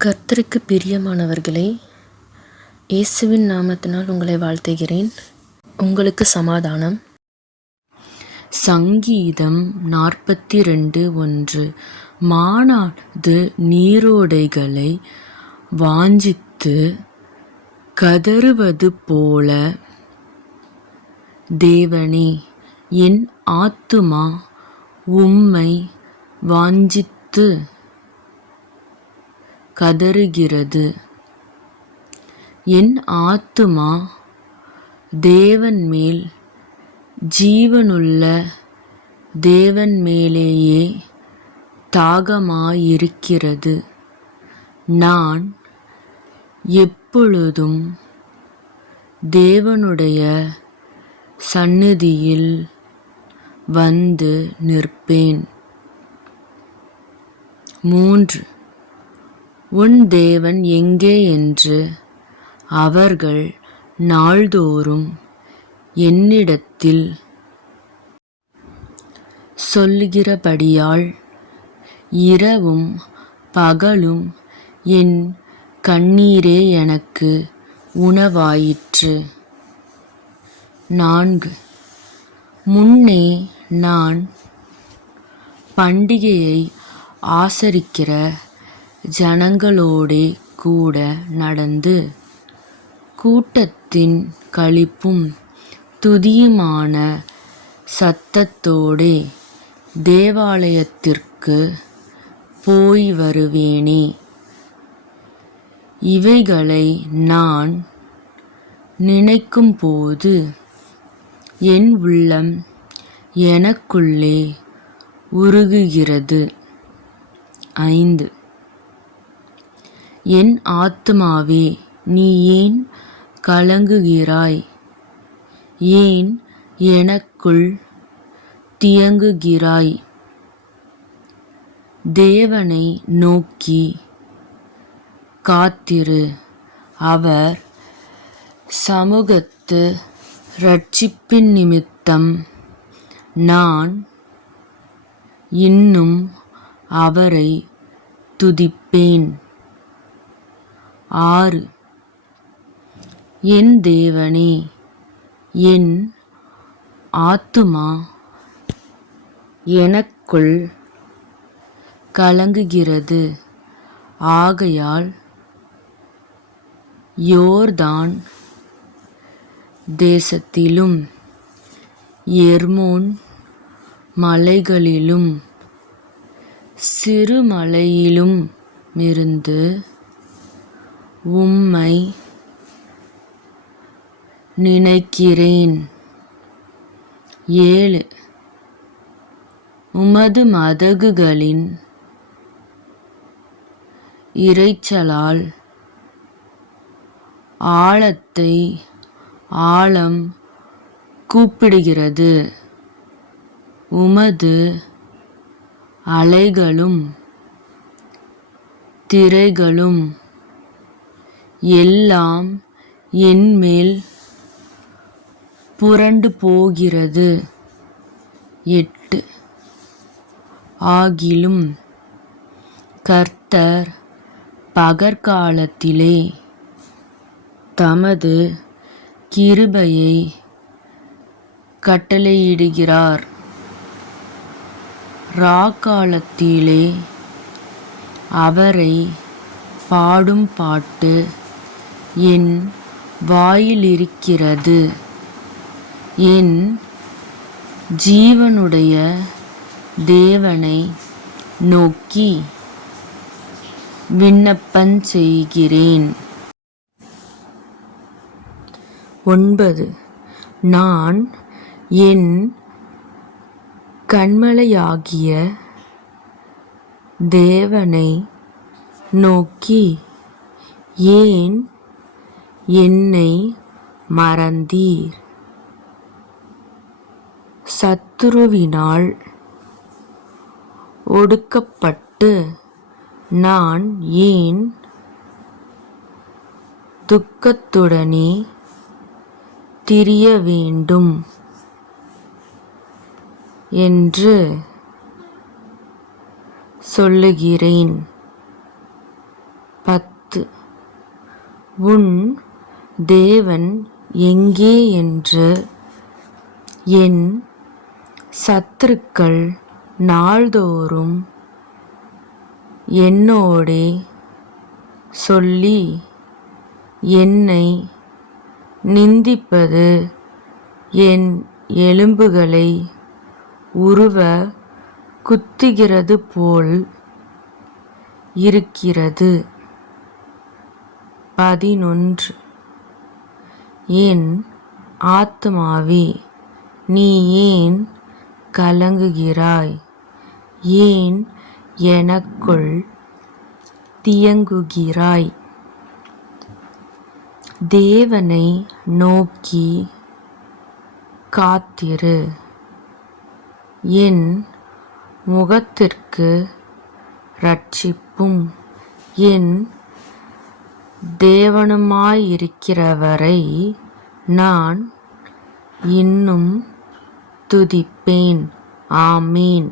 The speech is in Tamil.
கர்த்தருக்கு பிரியமானவர்களே, இயேசுவின் நாமத்தினால் உங்களை வாழ்த்துகிறேன். உங்களுக்கு சமாதானம். சங்கீதம் 42:1. மானாது நீரோடைகளை வாஞ்சித்து கதறுவது போல, தேவனே, என் ஆத்துமா உம்மை வாஞ்சித்து கதறுகிறது. என் ஆத்துமா தேவன் மேல், ஜீவனுள்ள தேவன் மேலேயே தாகமாயிருக்கிறது. நான் எப்பொழுதும் தேவனுடைய சந்நிதியில் வந்து நிற்பேன். 3. உன் தேவன் எங்கே என்று அவர்கள் நாள்தோறும் என்னிடத்தில் சொல்லுகிறபடியால், இரவும் பகலும் என் கண்ணீரே எனக்கு உணவாயிற்று. 4. முன்னே நான் பண்டிகையை ஆசரிக்கிற ஜனங்களோடே கூட நடந்து, கூட்டத்தின் களிப்பும் துதியுமான சத்தத்தோடே தேவாலயத்திற்கு போய் வருவேனே. இவைகளை நான் நினைக்கும்போது என் உள்ளம் எனக்குள்ளே உருகுகிறது. 5. என் ஆத்துமாவே, நீ ஏன் கலங்குகிறாய்? ஏன் எனக்குள் தியங்குகிறாய்? தேவனை நோக்கி காத்திரு. அவர் சமூகத்து இரட்சிப்பின் நிமித்தம் நான் இன்னும் அவரை துதிப்பேன். 6. என் தேவனே, என் ஆத்துமா எனக்குள் கலங்குகிறது. ஆகையால் யோர்தான் தேசத்திலும் எர்மோன் மலைகளிலும் சிறுமலையிலுமிருந்து உம்மை நினைக்கிறேன். 7. உமது மதகுகளின் இரைச்சலால் ஆழத்தை ஆழம் கூப்பிடுகிறது. உமது அலைகளும் திரைகளும் எல்லாம் என்மேல் புரண்டு போகிறது. 8. ஆகிலும் கர்த்தர் பகற்காலத்திலே தமது கிருபையை கட்டளையிடுகிறார். ராக்காலத்திலே அவரை பாடும் பாட்டு என் வாயிலிருக்கிறது. என் ஜீவனுடைய தேவனை நோக்கி விண்ணப்பஞ்செய்கிறேன். 9. நான் என் கன்மலையாகிய தேவனை நோக்கி, ஏன் என்னை மறந்தீர்? சத்துருவினால் ஒடுக்கப்பட்டு நான் ஏன் துக்கத்துடனே திரிய வேண்டும் என்று சொல்லுகிறேன். 10. உன் தேவன் எங்கே என்று என் சத்துருக்கள் நாள்தோறும் என்னோடே சொல்லி என்னை நிந்திப்பது என் எலும்புகளை உருவ குத்துகிறது போல் இருக்கிறது. 11. என் ஆத்துமாவே, நீ ஏன் கலங்குகிறாய்? ஏன் எனக்குள் தியங்குகிறாய்? தேவனை நோக்கி காத்திரு. என் முகத்திற்கு இரட்சிப்பும் என் தேவனுமாயிருக்கிறவரை நான் இன்னும் துதிப்பேன். ஆமீன்.